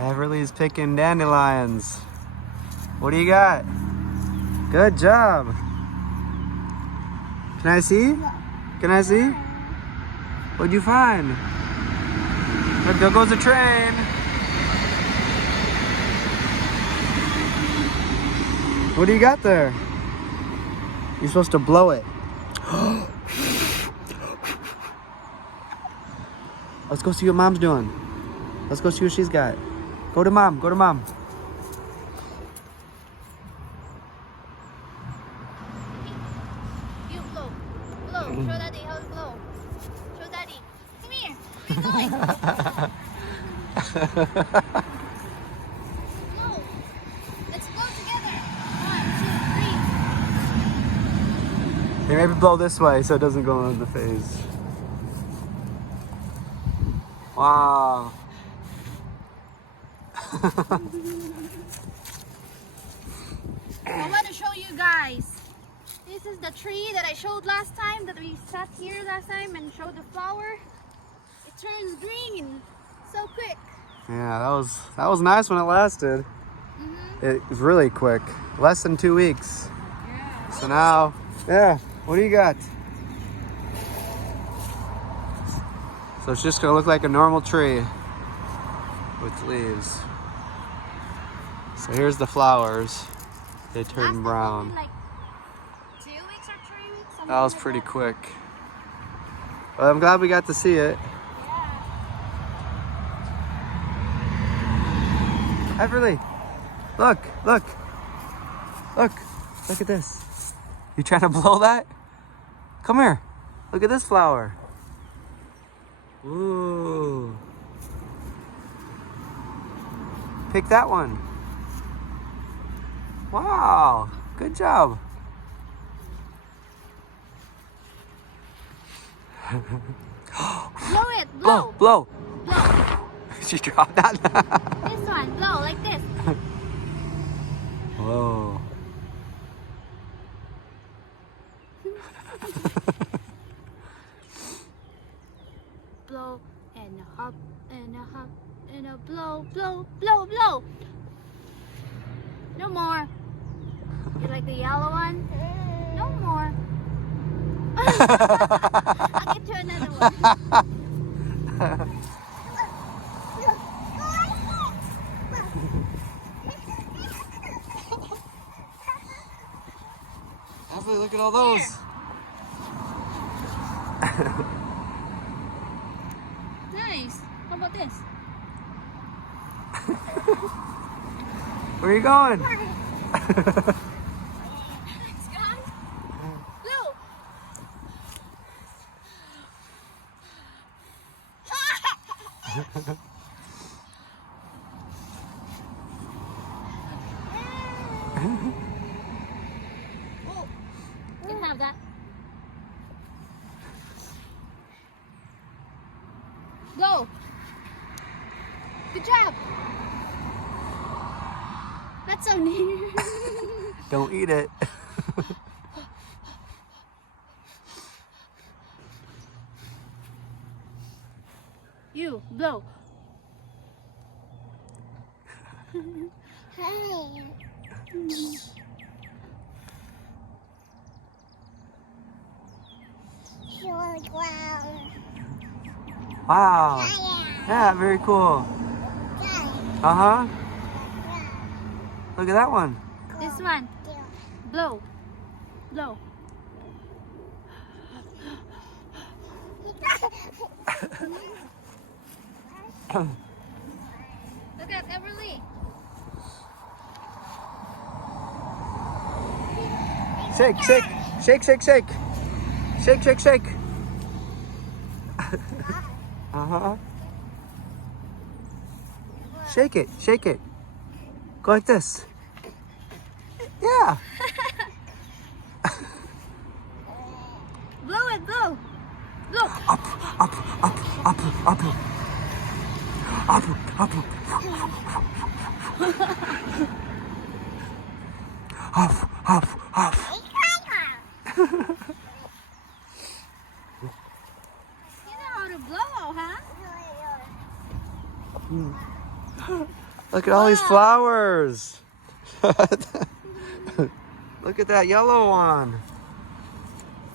Everly's picking dandelions. What do you got? Good job. Can I see? Can I see? What'd you find? Look, there goes a train. What do you got there? You're supposed to blow it. Let's go see what Mom's doing. Let's go see what she's got. Go to Mom. Go to Mom. You blow. Blow. Show Daddy how to blow. Show Daddy. Come here. Where are you going? Blow. Let's blow together. 1, 2, 3. Hey, maybe blow this way so it doesn't go on the face. Wow. I want to show you guys. This is the tree that I showed last time, that we sat here last time and showed the flower. It turns green so quick. Yeah, that was nice when it lasted. It was really quick. Less than 2 weeks. Yeah. So now, yeah, what do you got? So it's just gonna look like a normal tree with leaves. So here's the flowers. They turn brown. Like 2 weeks or 3 weeks. That was pretty quick. Well, I'm glad we got to see it. Yeah. Everly, look, look, look, look at this. You trying to blow that? Come here. Look at this flower. Ooh. Pick that one. Wow, good job. Blow it, Blow, blow. blow. Blow. She dropped that. This one, blow like this. Whoa. Blow and a hop and a hop and a blow, blow, blow, blow. No more. You like the yellow one? No more. I'll get you another one. Everly, look at all those. Nice. How about this? Where are you going? It's gone. Blue. Oh, you can have that. Go. Good job. That's so neat. Don't eat it. You blow. Wow. Yeah, very cool. Uh-huh. Look at that one. This one. Blow. Blow. Look at Everly. Shake, shake, shake, shake, shake. Shake, shake, shake. Uh-huh. Shake it, shake it. Go like this. Yeah. Blow it, blow. Blow. Up, up, up, up, up. Up, up. Up, up, up. You know how to blow, huh? Look at all these flowers. Look at that yellow one.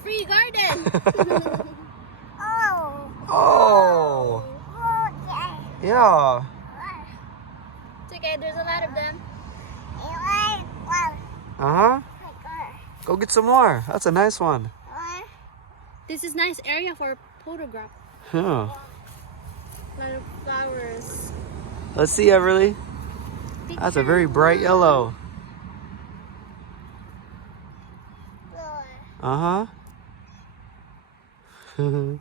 Free garden. Oh. Yeah. It's okay, there's a lot of them. Uh-huh. Go get some more. That's a nice one. This is nice area for photograph. Yeah. A lot of flowers. Let's see, Everly. That's a very bright yellow. Uh-huh. Good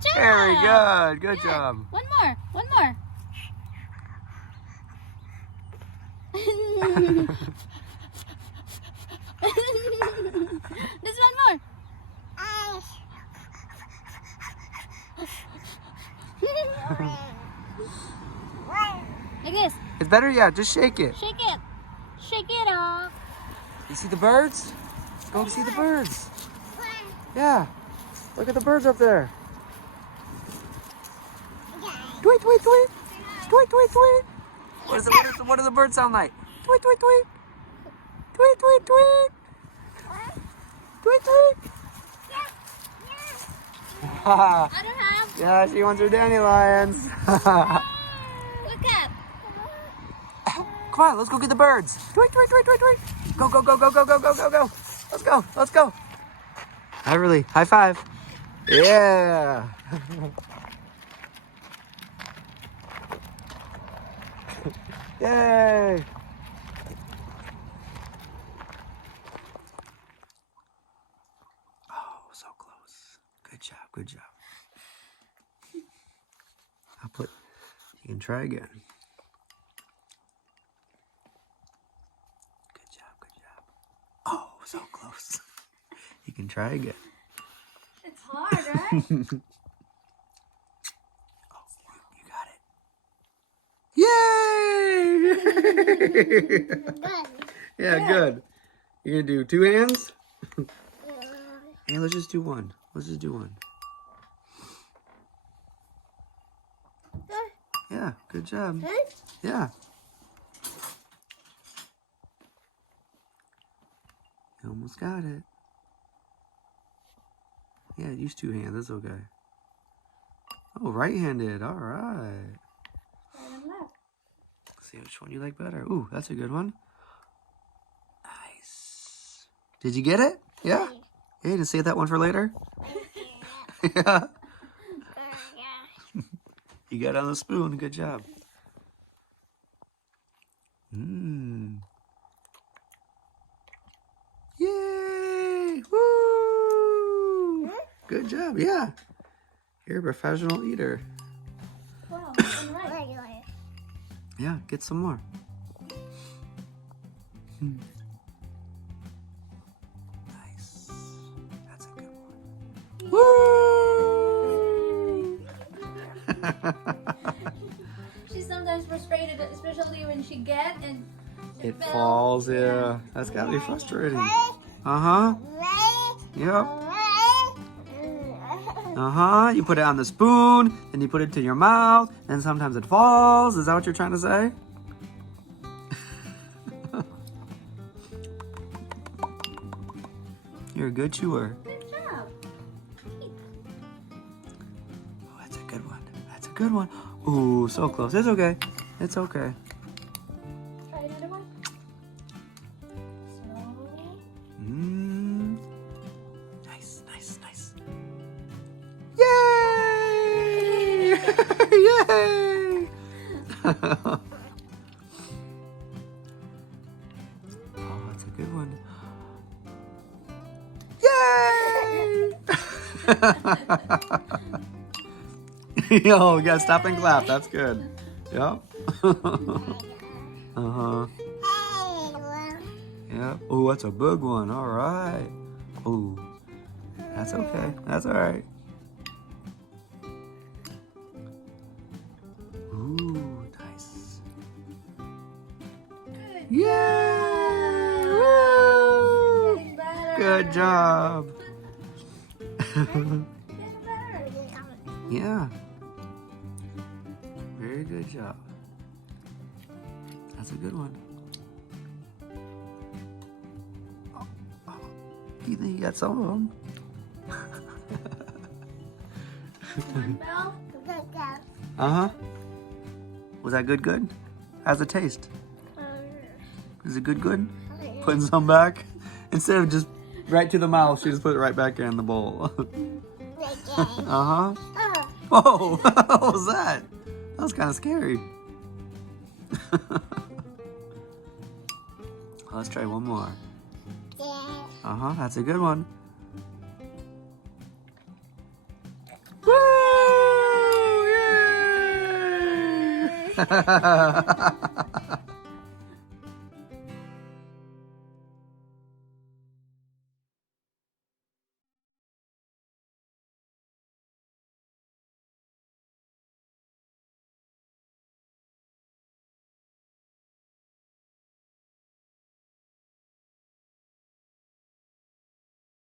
job. Very good. Good job. One more. One more. There's one more. Like this. It's better, yeah. Just shake it. Shake it. Shake it up. You see the birds? Go see the birds. Yeah. Look at the birds up there. Tweet, tweet, tweet. Tweet, tweet, tweet. What does the bird sound like? Tweet, tweet, tweet. Tweet, tweet, tweet. Tweet, tweet. I don't have. Yeah, she wants her dandelions. Look at. Come on, let's go get the birds. Tweet, tweet, tweet, tweet, tweet. Go, go, go, go, go, go, go, go, go. Let's go, let's go. Everly, high five. Yeah. Yay. Oh, so close. Good job, good job. You can try again. Good job, good job. Oh, so close. You can try again. It's hard, right? Oh, you got it. Yay! Yeah, good. You're gonna do two hands? Hey, let's just do one. Let's just do one. Yeah, good job. Yeah. You almost got it. Yeah, use two hands. That's okay. Oh, right-handed. All right. Right and left. See which one you like better. Ooh, that's a good one. Nice. Did you get it? Yeah? Hey, to save that one for later? Yeah. You got it on the spoon. Good job. Mmm. Yay! Woo! Good job. Yeah. You're a professional eater. Wow, I'm right. Yeah, get some more. Nice. That's a good one. Woo! She's sometimes frustrated, especially when she gets and It falls, yeah. That's gotta be frustrating. Uh-huh. Yep. Uh-huh. You put it on the spoon, then you put it to your mouth, and sometimes it falls. Is that what you're trying to say? You're a good chewer. Good job. Oh, that's a good one. That's a good one. Ooh, so close. It's okay. It's okay. Try another one. Slowly. Nice, nice, nice. Yay! Yay! Oh, that's a good one. Yay! Yo, you gotta stop and clap. That's good. Yep. Uh-huh. Yep. Oh, that's a big one. All right. Oh, that's okay. That's all right. Yay! Woo! Getting better. Good job. Getting better. Yeah. Very good job. That's a good one. You think you got some of them? Bell? Uh-huh. Was that good? Good? How's it taste? Is it good? Good? Putting some back? Instead of just right to the mouth, she just put it right back in the bowl. Uh-huh. Whoa! What was that? That was kind of scary. Let's try one more. Uh-huh, that's a good one. Woo! Yay!